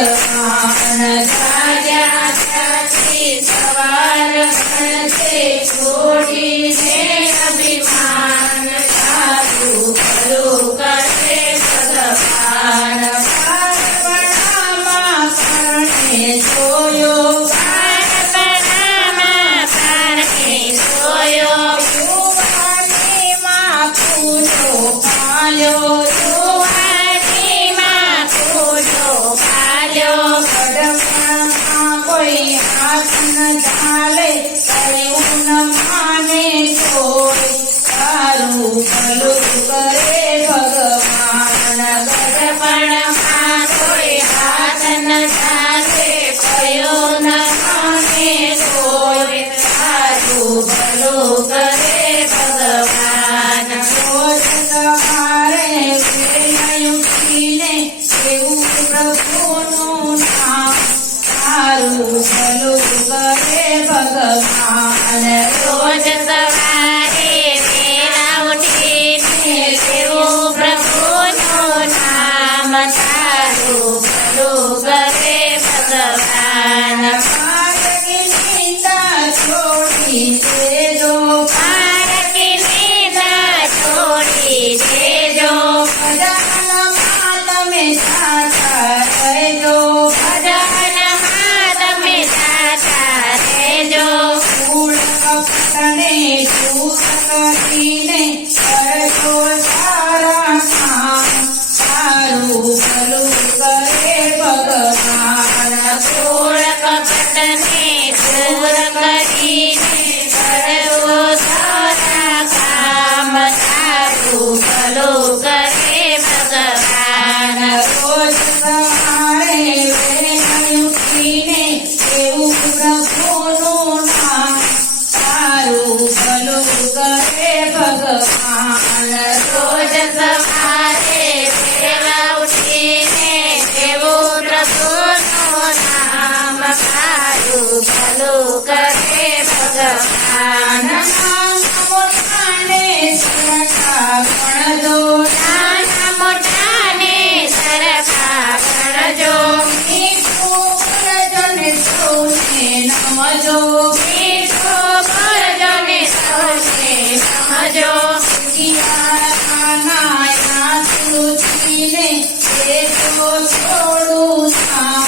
Thank you. ચાલે એવું ન માને કોઈ તારું ભલું કરે તને તું સતીને કરતો મારું ભલું કરે ભગવાન મોટાને સરખા ગણજો નાના મોટાને સરખા ગણજો મીઠું કરજો ને સૌને નમજો મીઠું કરજો ને સૌને સમજો નાયા સુધીને એ તો છોડું સા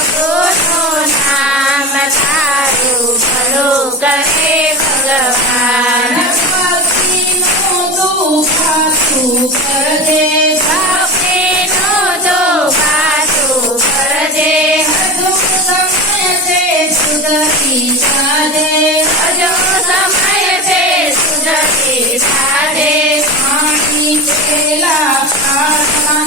પ્રભુનું નામ તારું ભલું કરે ભગવાન ભક્તિનું દુઃખ તું કરજે ભક્તિનું દુઃખ તું કરજે હજુ સમય છે સુધરી જાજે હજુ સમય છે સુધરી જાજે સ્વામી પેલા પ્રાર્થના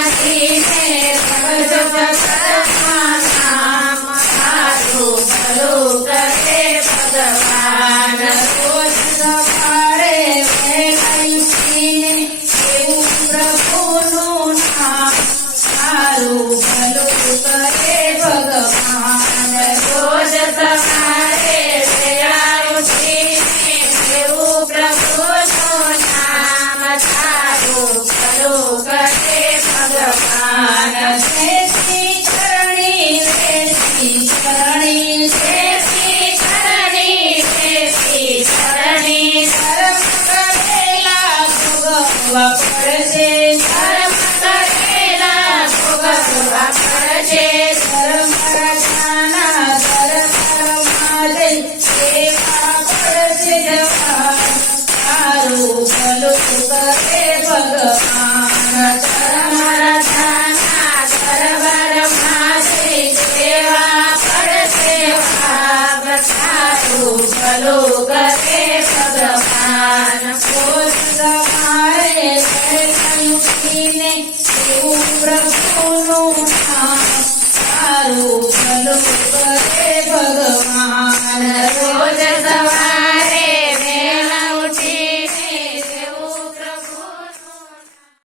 કરે ભગવાન તર મરદાના સેવા પર સેવા બતાવું ભલો કરે ભગવાન કોસ તમારે કયુકીને એવું પ્રભુનું સારું ભલો કરે ભગવાન રોજ સવાર